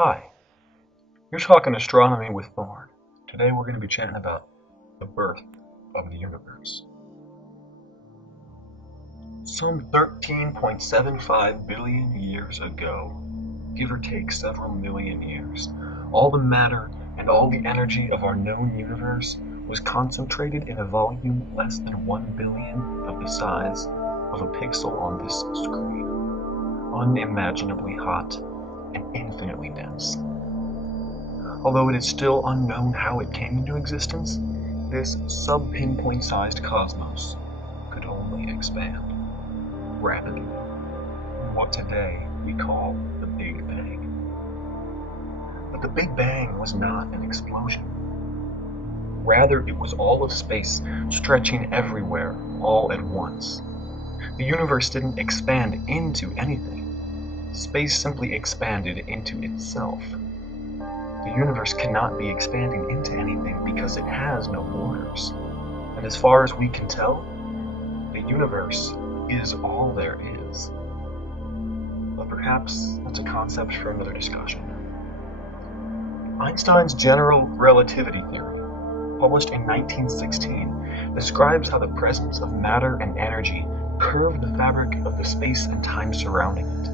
Hi, you're talking astronomy with Thorne. Today we're going to be chatting about the birth of the universe. Some 13.75 billion years ago, give or take several million years, all the matter and all the energy of our known universe was concentrated in a volume less than 1 billion of the size of a pixel on this screen. Unimaginably hot and infinitely dense. Although it is still unknown how it came into existence, this sub-pinpoint sized cosmos could only expand rapidly in what today we call the Big Bang. But the Big Bang was not an explosion. Rather, it was all of space stretching everywhere all at once. The universe didn't expand into anything. Space simply expanded into itself. The universe cannot be expanding into anything because it has no borders. And as far as we can tell, the universe is all there is. But perhaps that's a concept for another discussion. Einstein's general relativity theory, published in 1916, describes how the presence of matter and energy curved the fabric of the space and time surrounding it.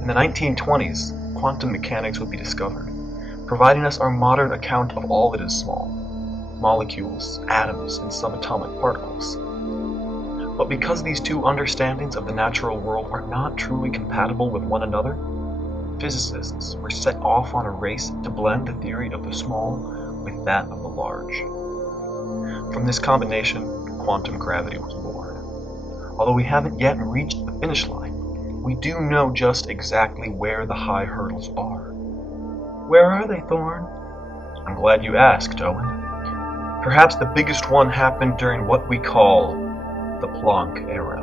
In the 1920s, quantum mechanics would be discovered, providing us our modern account of all that is small: molecules, atoms, and subatomic particles. But because these two understandings of the natural world are not truly compatible with one another, physicists were set off on a race to blend the theory of the small with that of the large. From this combination, quantum gravity was born. Although we haven't yet reached the finish line, we do know just exactly where the high hurdles are. Where are they, Thorne? I'm glad you asked, Owen. Perhaps the biggest one happened during what we call the Planck era.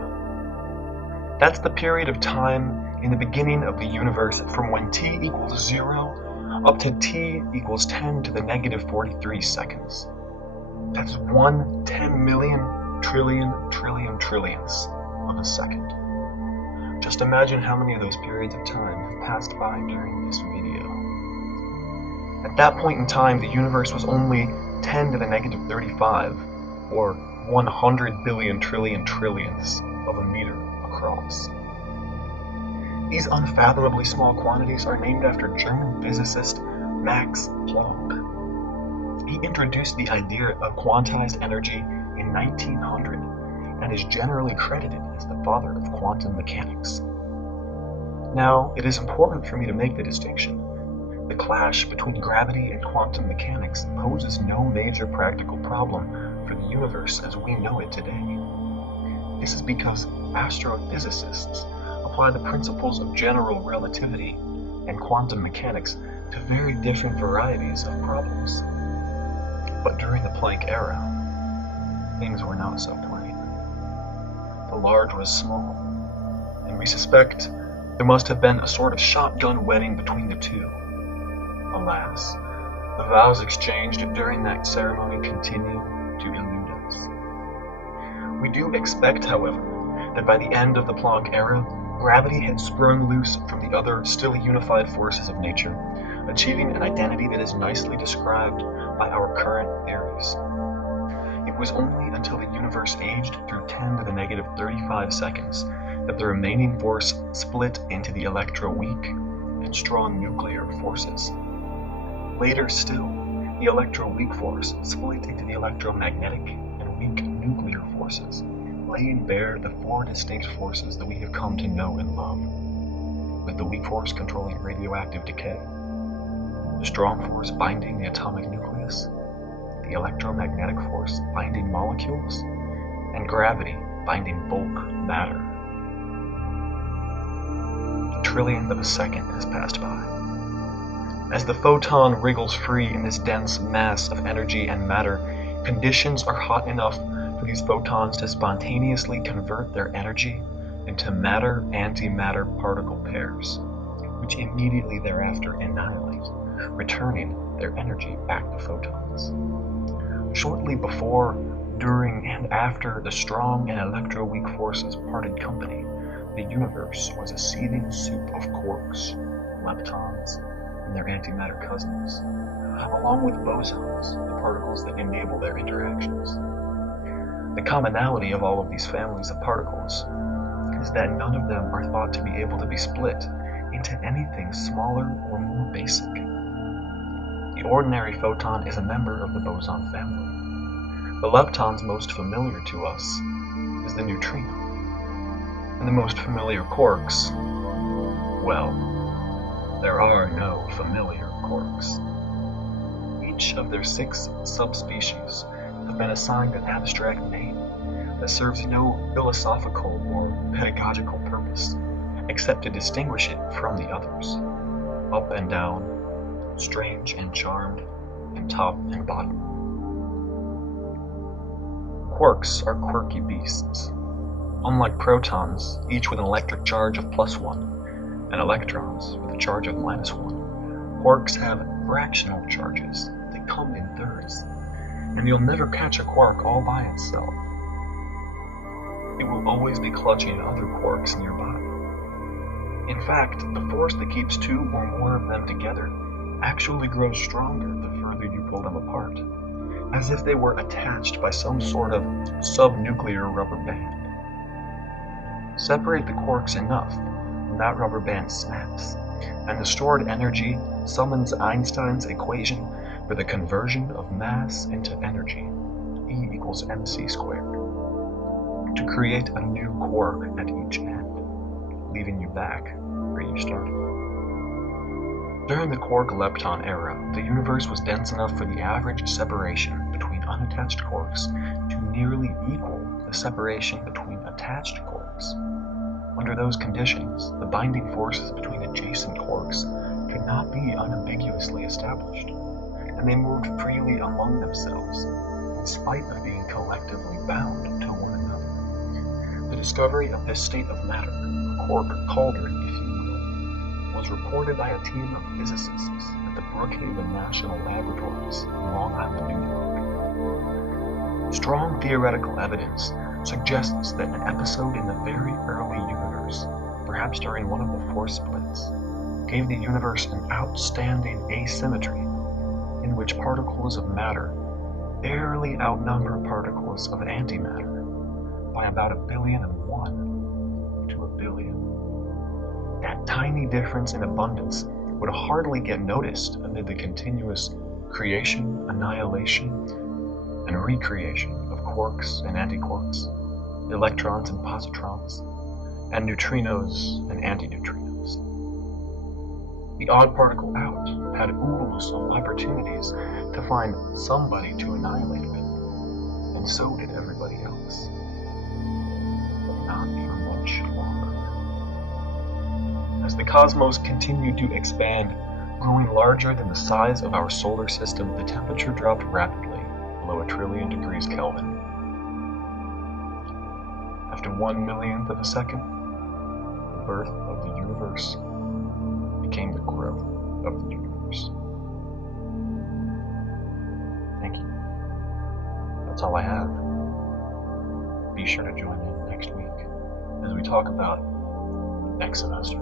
That's the period of time in the beginning of the universe from when t equals 0 up to t equals 10 to the negative 43 seconds. That's 1 10,000,000 trillionths of a second. Just imagine how many of those periods of time have passed by during this video. At that point in time, the universe was only 10 to the negative 35, or 100 billion trillionths of a meter across. These unfathomably small quantities are named after German physicist Max Planck. He introduced the idea of quantized energy in 1900 and is generally credited as the father of quantum mechanics. Now, it is important for me to make the distinction. The clash between gravity and quantum mechanics poses no major practical problem for the universe as we know it today. This is because astrophysicists apply the principles of general relativity and quantum mechanics to very different varieties of problems. But during the Planck era, things were not so plain. The large was small, and we suspect there must have been a sort of shotgun wedding between the two. Alas, the vows exchanged during that ceremony continue to elude us. We do expect, however, that by the end of the Planck era, gravity had sprung loose from the other still unified forces of nature, achieving an identity that is nicely described by our current theories. It was only until the universe aged through 10 to the negative 35 seconds that the remaining force split into the electroweak and strong nuclear forces. Later still, the electroweak force split into the electromagnetic and weak nuclear forces, laying bare the four distinct forces that we have come to know and love, with the weak force controlling radioactive decay, the strong force binding the atomic nucleus, the electromagnetic force binding molecules, and gravity binding bulk matter. A trillionth of a second has passed by. As the photon wriggles free in this dense mass of energy and matter, conditions are hot enough for these photons to spontaneously convert their energy into matter-antimatter particle pairs, which immediately thereafter annihilate, returning their energy back to photons. Shortly before, during, and after the strong and electroweak forces parted company, the universe was a seething soup of quarks, leptons, and their antimatter cousins, along with bosons, the particles that enable their interactions. The commonality of all of these families of particles is that none of them are thought to be able to be split into anything smaller or more basic. The ordinary photon is a member of the boson family. The leptons most familiar to us is the neutrino. And the most familiar quarks, well, there are no familiar quarks. Each of their 6 subspecies have been assigned an abstract name that serves no philosophical or pedagogical purpose except to distinguish it from the others. Up and down, strange and charmed, and top and bottom. Quarks are quirky beasts. Unlike protons, each with an electric charge of +1, and electrons with a charge of -1, quarks have fractional charges that come in thirds, and you'll never catch a quark all by itself. It will always be clutching at other quarks nearby. In fact, the force that keeps 2 or more of them together actually grows stronger the further you pull them apart, as if they were attached by some sort of subnuclear rubber band. Separate the quarks enough, and that rubber band snaps, and the stored energy summons Einstein's equation for the conversion of mass into energy, E equals mc², to create a new quark at each end, leaving you back where you started. During the quark-lepton era, the universe was dense enough for the average separation between unattached quarks to nearly equal the separation between attached quarks. Under those conditions, the binding forces between adjacent quarks could not be unambiguously established, and they moved freely among themselves, in spite of being collectively bound to one another. The discovery of this state of matter, a quark cauldron if you will, was reported by a team of physicists at the Brookhaven National Laboratories in Long Island, New York. Strong theoretical evidence suggests that an episode in the very early universe, perhaps during one of the force splits, gave the universe an outstanding asymmetry in which particles of matter barely outnumber particles of antimatter by about 1,000,000,001 to 1,000,000,000. That tiny difference in abundance would hardly get noticed amid the continuous creation, annihilation, and recreation of quarks and antiquarks, electrons and positrons, and neutrinos and antineutrinos. The odd particle out had oodles of opportunities to find somebody to annihilate with, and so did everybody else. But not for much longer. As the cosmos continued to expand, growing larger than the size of our solar system, the temperature dropped rapidly below 1,000,000,000,000 degrees Kelvin. After 1/1,000,000th of a second, the birth of the universe became the growth of the universe. Thank you. That's all I have. Be sure to join in next week as we talk about next semester.